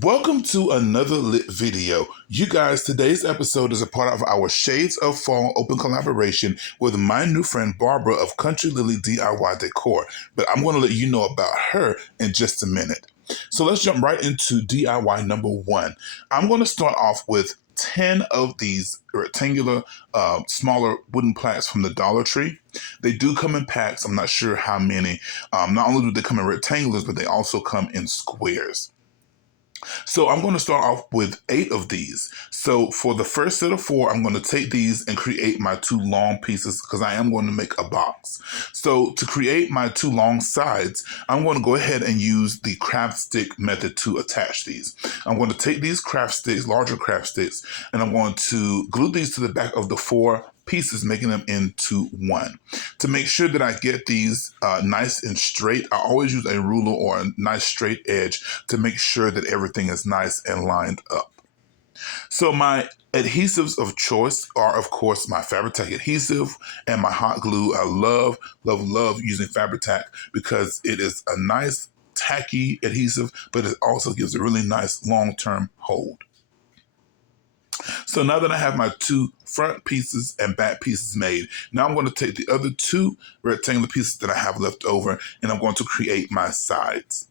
Welcome to another lit video. You guys, today's episode is a part of our Shades of Fall open collaboration with my new friend Barbara of Country Lily DIY Decor. But I'm going to let you know about her in just a minute. So let's jump right into DIY number one. I'm going to start off with 10 of these rectangular, smaller wooden plaques from the Dollar Tree. They do come in packs. I'm not sure how many. Not only do they come in rectangulars, but they also come in squares. So I'm going to start off with 8 of these. So for the first set of 4, I'm going to take these and create my 2 long pieces because I am going to make a box. So to create my 2 long sides, I'm going to go ahead and use the craft stick method to attach these. I'm going to take these craft sticks, larger craft sticks, and I'm going to glue these to the back of the 4 pieces, making them into one. To make sure that I get these nice and straight, I always use a ruler or a nice straight edge to make sure that everything is nice and lined up. So my adhesives of choice are, of course, my Fabri-Tac adhesive and my hot glue. I love, love, love using Fabri-Tac because it is a nice tacky adhesive, but it also gives a really nice long-term hold. So now that I have my 2 front pieces and back pieces made, now I'm going to take the other 2 rectangular pieces that I have left over and I'm going to create my sides.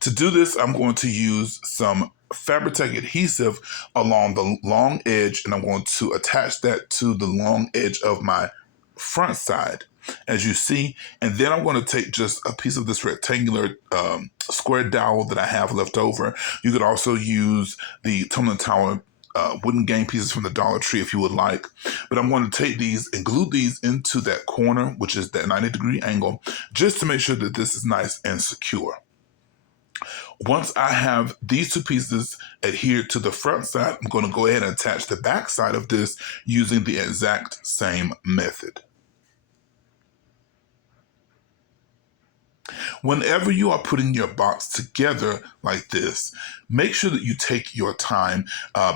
To do this, I'm going to use some Fabri-Tac adhesive along the long edge and I'm going to attach that to the long edge of my front side, as you see. And then I'm going to take just a piece of this rectangular square dowel that I have left over. You could also use the tumbling tower wooden game pieces from the Dollar Tree if you would like. But I'm going to take these and glue these into that corner, which is that 90-degree angle, just to make sure that this is nice and secure. Once I have these 2 pieces adhered to the front side, I'm going to go ahead and attach the back side of this using the exact same method. Whenever you are putting your box together like this, make sure that you take your time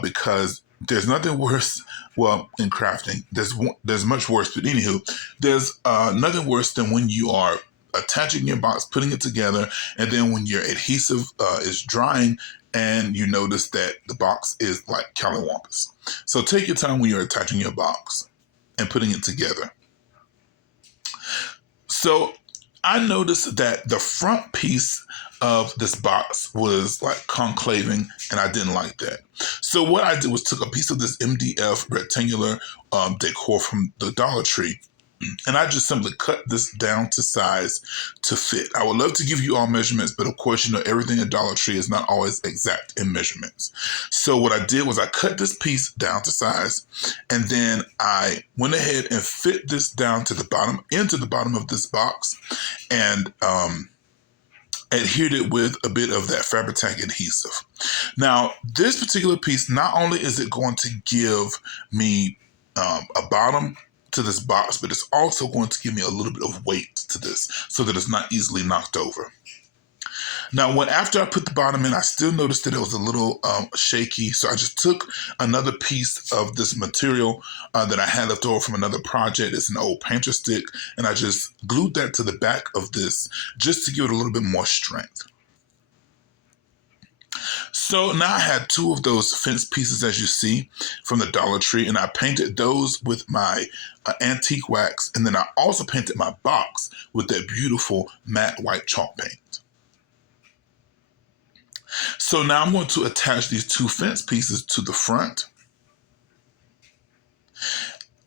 because there's nothing worse. Well, in crafting, there's much worse, but anywho, there's nothing worse than when you are attaching your box, putting it together, and then when your adhesive is drying and you notice that the box is like cattywampus. So take your time when you're attaching your box and putting it together. So I noticed that the front piece of this box was like concaving and I didn't like that. So what I did was took a piece of this MDF rectangular decor from the Dollar Tree and I just simply cut this down to size to fit. I would love to give you all measurements, but of course, you know, everything at Dollar Tree is not always exact in measurements. So what I did was I cut this piece down to size, and then I went ahead and fit this down to the bottom, into the bottom of this box, and adhered it with a bit of that Fabri-Tac adhesive. Now, this particular piece, not only is it going to give me a bottom to this box, but it's also going to give me a little bit of weight to this so that it's not easily knocked over. Now, after I put the bottom in, I still noticed that it was a little shaky, so I just took another piece of this material that I had left over from another project. It's an old painter stick, and I just glued that to the back of this just to give it a little bit more strength. So now I had 2 of those fence pieces, as you see, from the Dollar Tree, and I painted those with my antique wax, and then I also painted my box with that beautiful matte white chalk paint. So now I'm going to attach these 2 fence pieces to the front.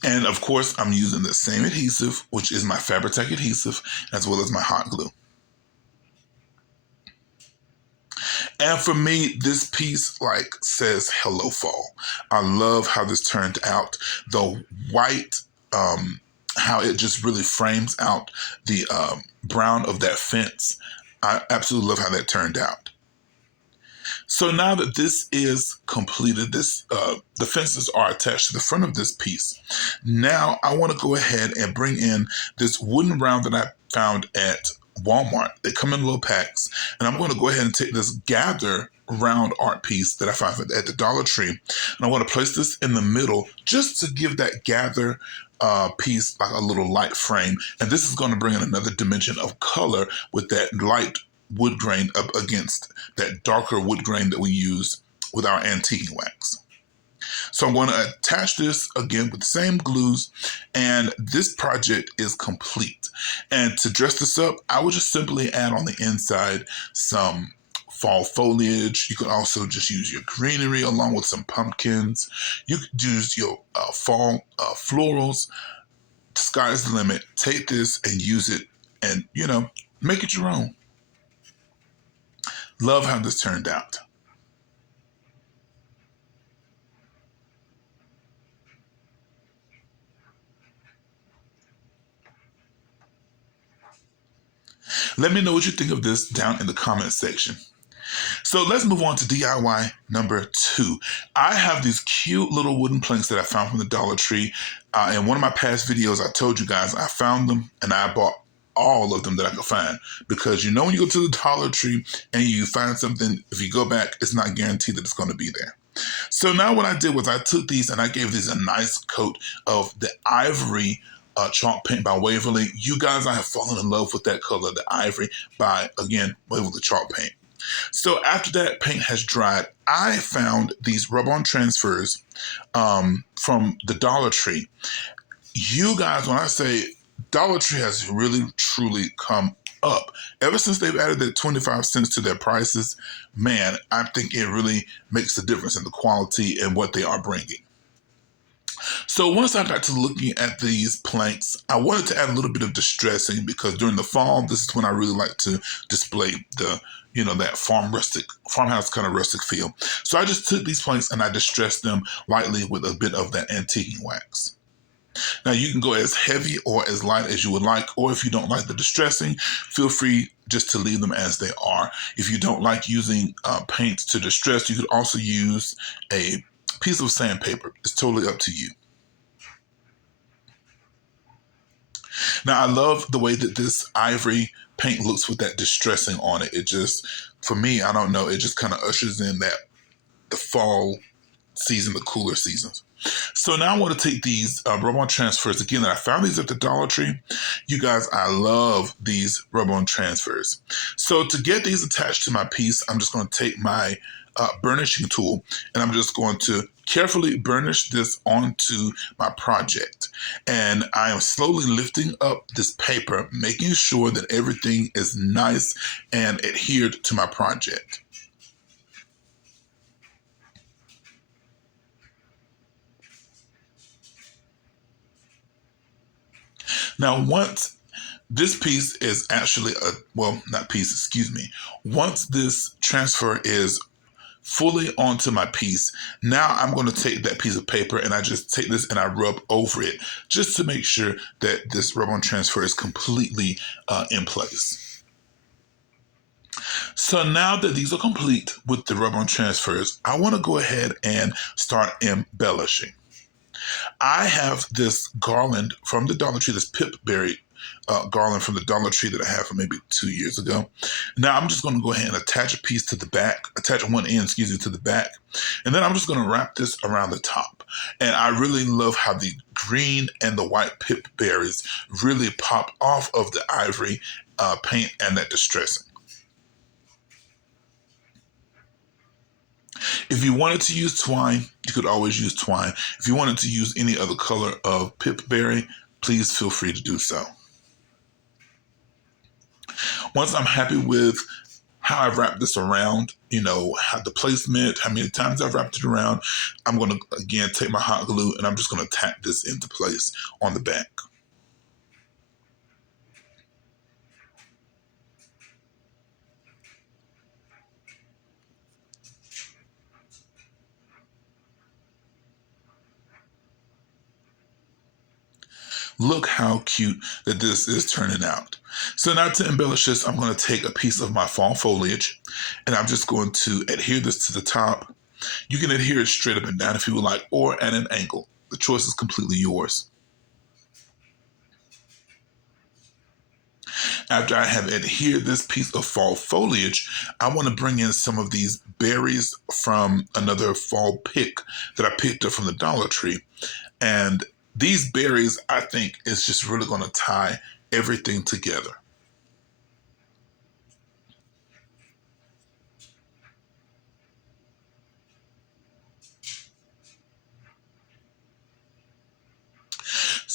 And of course, I'm using the same adhesive, which is my Fabri-Tac adhesive, as well as my hot glue. And for me, this piece like says hello fall. I love how this turned out. The white, how it just really frames out the brown of that fence. I absolutely love how that turned out. So now that this is completed, the fences are attached to the front of this piece. Now I want to go ahead and bring in this wooden round that I found at Walmart. They come in little packs, and I'm going to go ahead and take this gather round art piece that I found at the Dollar Tree, and I want to place this in the middle just to give that gather piece like a little light frame. And this is going to bring in another dimension of color with that light wood grain up against that darker wood grain that we use with our antiquing wax. So I'm going to attach this again with the same glues, and this project is complete. And to dress this up, I would just simply add on the inside some fall foliage. You could also just use your greenery along with some pumpkins. You could use your fall florals. The sky's the limit. Take this and use it and, make it your own. Love how this turned out. Let me know what you think of this down in the comment section. So let's move on to DIY number 2. I have these cute little wooden planks that I found from the Dollar Tree. In one of my past videos, I told you guys I found them and I bought all of them that I could find. Because when you go to the Dollar Tree and you find something, if you go back, it's not guaranteed that it's going to be there. So now what I did was I took these and I gave these a nice coat of the ivory chalk paint by Waverly. You guys, I have fallen in love with that color, the ivory by, again, Waverly chalk paint. So after that paint has dried, I found these rub-on transfers from the Dollar Tree. You guys, when I say Dollar Tree has really, truly come up. Ever since they've added that 25 cents to their prices, man, I think it really makes a difference in the quality and what they are bringing. So once I got to looking at these planks, I wanted to add a little bit of distressing because during the fall, this is when I really like to display the, that farmhouse kind of rustic feel. So I just took these planks and I distressed them lightly with a bit of that antiquing wax. Now you can go as heavy or as light as you would like, or if you don't like the distressing, feel free just to leave them as they are. If you don't like using paints to distress, you could also use a piece of sandpaper. It's totally up to you. Now, I love the way that this ivory paint looks with that distressing on it. It just, for me, I don't know, it just kind of ushers in the fall season, the cooler seasons. So now I want to take these rub-on transfers again. I found these at the Dollar Tree. You guys, I love these rub-on transfers. So to get these attached to my piece, I'm just going to take my burnishing tool and I'm just going to carefully burnish this onto my project. And I am slowly lifting up this paper, making sure that everything is nice and adhered to my project. Now, once this piece is actually once this transfer is fully onto my piece, now I'm going to take that piece of paper and I just take this and I rub over it just to make sure that this rub-on transfer is completely in place. So now that these are complete with the rub-on transfers, I want to go ahead and start embellishing. I have this garland from the Dollar Tree, this pipberry garland from the Dollar Tree that I had from maybe 2 years ago. Now I'm just going to go ahead and attach a piece to the back, attach one end, to the back. And then I'm just going to wrap this around the top. And I really love how the green and the white pipberries really pop off of the ivory paint and that distressing. If you wanted to use twine, you could always use twine. If you wanted to use any other color of pipberry, please feel free to do so. Once I'm happy with how I've wrapped this around, how the placement, how many times I've wrapped it around, I'm going to, again, take my hot glue and I'm just going to tack this into place on the back. Look how cute that this is turning out. So now to embellish this, I'm going to take a piece of my fall foliage and I'm just going to adhere this to the top. You can adhere it straight up and down if you would like, or at an angle. The choice is completely yours. After I have adhered this piece of fall foliage, I want to bring in some of these berries from another fall pick that I picked up from the Dollar Tree. And these berries, I think, is just really going to tie everything together.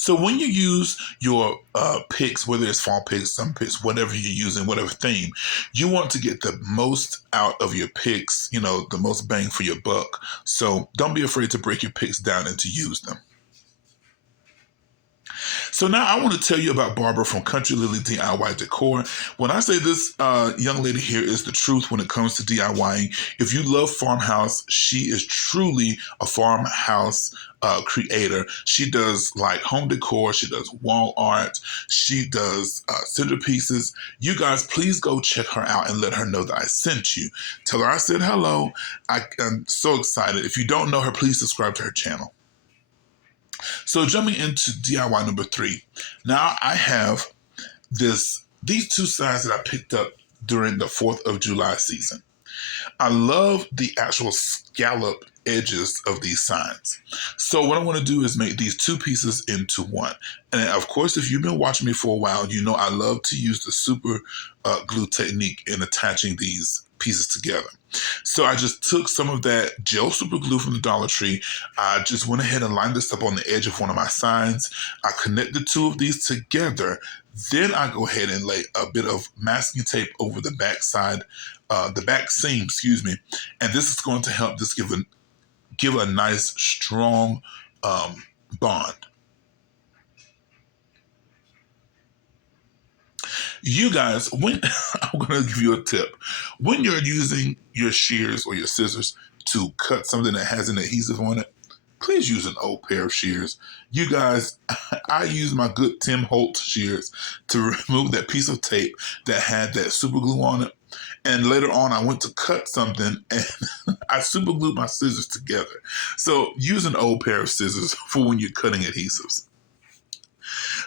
So when you use your picks, whether it's fall picks, some picks, whatever you're using, whatever theme, you want to get the most out of your picks, the most bang for your buck. So don't be afraid to break your picks down and to use them. So now I want to tell you about Barbara from Country Lily DIY Decor. When I say this young lady here is the truth when it comes to DIYing, if you love farmhouse, she is truly a farmhouse creator. She does like home decor, she does wall art, she does centerpieces. You guys, please go check her out and let her know that I sent you. Tell her I said hello. I'm so excited. If you don't know her, please subscribe to her channel. So jumping into DIY number 3. Now I have these two signs that I picked up during the 4th of July season. I love the actual scalloped edges of these signs. So what I want to do is make these two pieces into one. And of course, if you've been watching me for a while, you know I love to use the super glue technique in attaching these pieces together. So I just took some of that gel super glue from the Dollar Tree. I just went ahead and lined this up on the edge of one of my signs. I connected two of these together. Then I go ahead and lay a bit of masking tape over the back side, the back seam, excuse me. And this is going to help this give a nice, strong bond. You guys, when I'm going to give you a tip, when you're using your shears or your scissors to cut something that has an adhesive on it, please use an old pair of shears. You guys, I use my good Tim Holtz shears to remove that piece of tape that had that super glue on it. And later on, I went to cut something and I super glued my scissors together. So use an old pair of scissors for when you're cutting adhesives.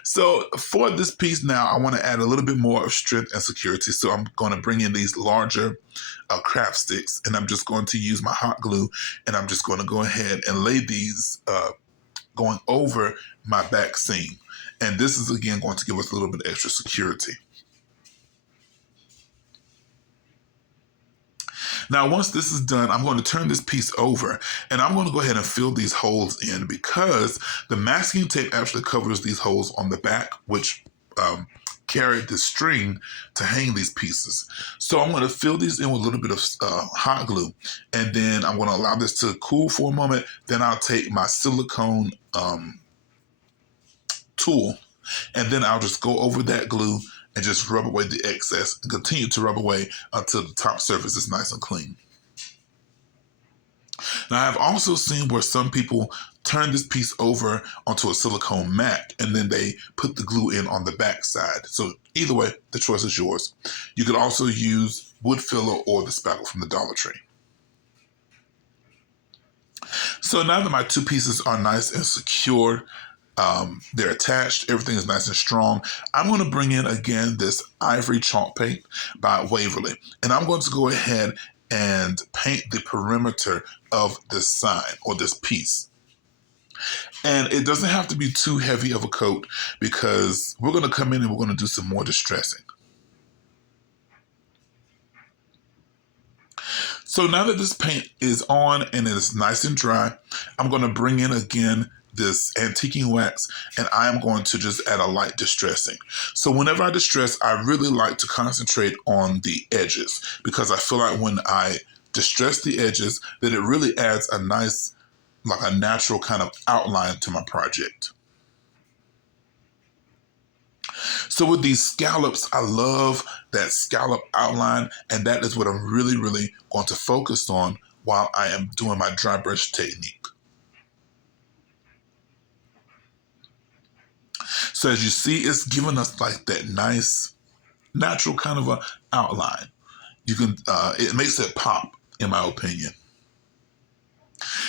So for this piece now, I want to add a little bit more of strength and security. So I'm going to bring in these larger craft sticks, and I'm just going to use my hot glue, and I'm just going to go ahead and lay these going over my back seam. And this is, again, going to give us a little bit extra security. Now, once this is done, I'm going to turn this piece over and I'm going to go ahead and fill these holes in because the masking tape actually covers these holes on the back, which carried the string to hang these pieces. So I'm going to fill these in with a little bit of hot glue, and then I'm going to allow this to cool for a moment. Then I'll take my silicone tool, and then I'll just go over that glue and just rub away the excess and continue to rub away until the top surface is nice and clean. Now, I've also seen where some people turn this piece over onto a silicone mat and then they put the glue in on the back side. So either way, the choice is yours. You could also use wood filler or the spackle from the Dollar Tree. So now that my two pieces are nice and secure, they're attached, everything is nice and strong, I'm going to bring in again this ivory chalk paint by Waverly, and I'm going to go ahead and paint the perimeter of this sign or this piece. And it doesn't have to be too heavy of a coat because we're going to come in and we're going to do some more distressing. So now that this paint is on and it is nice and dry, I'm going to bring in again this antiquing wax, and I'm going to just add a light distressing. So whenever I distress, I really like to concentrate on the edges because I feel like when I distress the edges, that it really adds a nice, like a natural kind of outline to my project. So with these scallops, I love that scallop outline, and that is what I'm really, really going to focus on while I am doing my dry brush technique. So as you see, it's giving us like that nice, natural kind of a outline. You can, it makes it pop, in my opinion.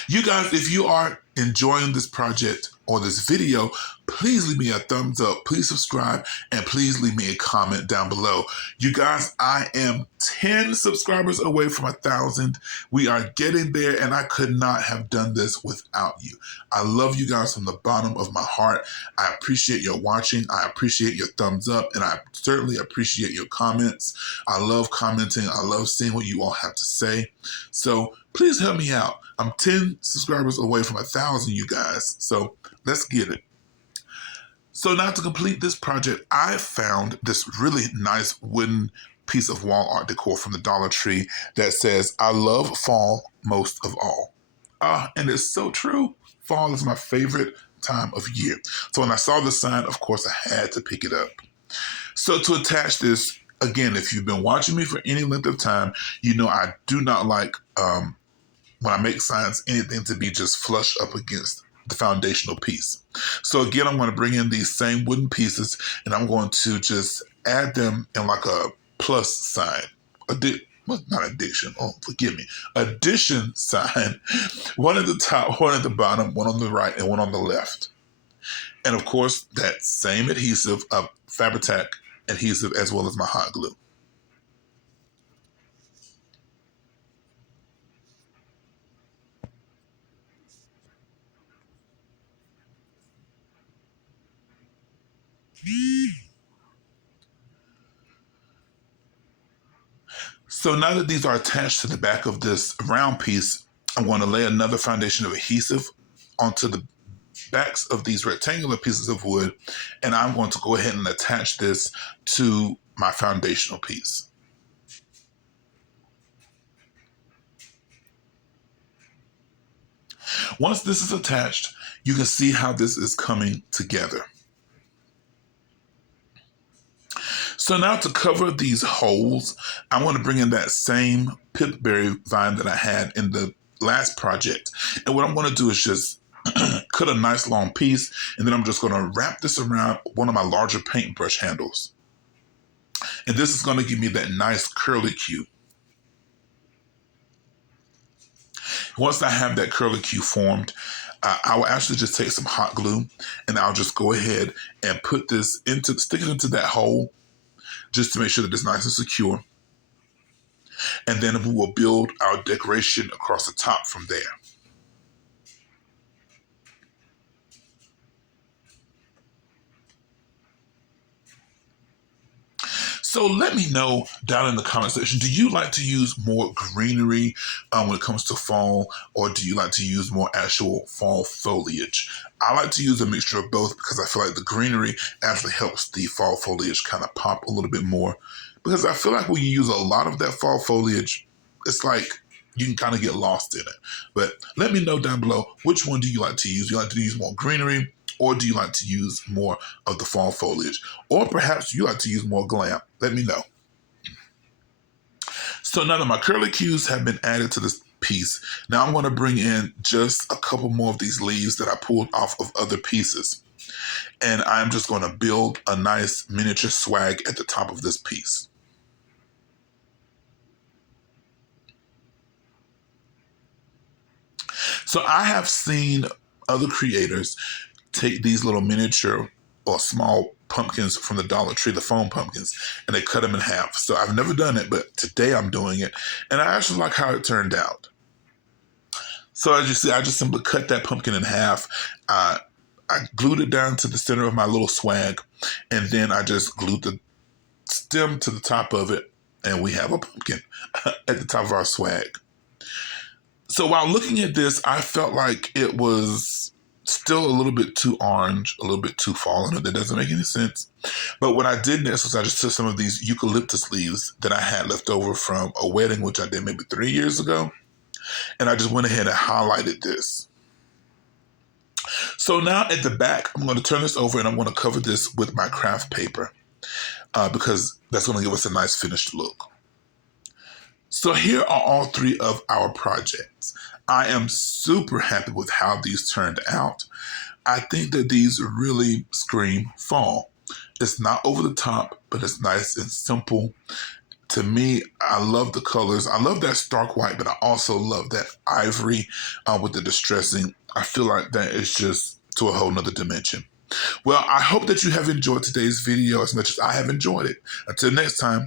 You guys, if you are enjoying this project or this video, please leave me a thumbs up, please subscribe, and please leave me a comment down below. You guys, I am 10 subscribers away from 1,000. We are getting there, and I could not have done this without you. I love you guys from the bottom of my heart. I appreciate your watching. I appreciate your thumbs up, and I certainly appreciate your comments. I love commenting. I love seeing what you all have to say. So please help me out. I'm 10 subscribers away from 1,000, you guys. So let's get it. So now to complete this project, I found this really nice wooden piece of wall art decor from the Dollar Tree that says, "I love fall most of all." And it's so true. Fall is my favorite time of year. So when I saw the sign, of course, I had to pick it up. So to attach this, again, if you've been watching me for any length of time, you know I do not like when I make signs, anything to be just flush up against the foundational piece. So again, I'm going to bring in these same wooden pieces and I'm going to just add them in like a plus sign. Well, not addition. Oh, forgive me. Addition sign. One at the top, one at the bottom, one on the right, and one on the left. And of course, that same adhesive of Fabri-Tac adhesive as well as my hot glue. So now that these are attached to the back of this round piece, I'm going to lay another foundation of adhesive onto the backs of these rectangular pieces of wood, and I'm going to go ahead and attach this to my foundational piece. Once this is attached, you can see how this is coming together. So now to cover these holes, I want to bring in that same pipberry vine that I had in the last project. And what I'm going to do is just cut a nice long piece, and then I'm just going to wrap this around one of my larger paintbrush handles. And this is going to give me that nice curlicue. Once I have that curlicue formed, I will actually just take some hot glue and I'll just go ahead and put this stick it into that hole just to make sure that it's nice and secure. And then we will build our decoration across the top from there. So let me know down in the comment section, do you like to use more greenery when it comes to fall, or do you like to use more actual fall foliage? I like to use a mixture of both because I feel like the greenery actually helps the fall foliage kind of pop a little bit more. Because I feel like when you use a lot of that fall foliage, it's like you can kind of get lost in it. But let me know down below, which one do you like to use? Do you like to use more greenery, or do you like to use more of the fall foliage? Or perhaps you like to use more glam. Let me know. So now that my curlicues have been added to this piece, now I'm going to bring in just a couple more of these leaves that I pulled off of other pieces. And I'm just going to build a nice miniature swag at the top of this piece. So I have seen other creators take these little miniature or small pumpkins from the Dollar Tree, the foam pumpkins, and they cut them in half. So I've never done it, but today I'm doing it. And I actually like how it turned out. So as you see, I just simply cut that pumpkin in half. I glued it down to the center of my little swag, and then I just glued the stem to the top of it, and we have a pumpkin at the top of our swag. So while looking at this, I felt like it was still a little bit too orange, a little bit too fall. I know that doesn't make any sense. But what I did next was I just took some of these eucalyptus leaves that I had left over from a wedding, which I did maybe 3 years ago. And I just went ahead and highlighted this. So now at the back, I'm going to turn this over and I'm going to cover this with my craft paper because that's going to give us a nice finished look. So here are all three of our projects. I am super happy with how these turned out. I think that these really scream fall. It's not over the top, but it's nice and simple. To me, I love the colors. I love that stark white, but I also love that ivory with the distressing. I feel like that is just to a whole nother dimension. Well, I hope that you have enjoyed today's video as much as I have enjoyed it. Until next time.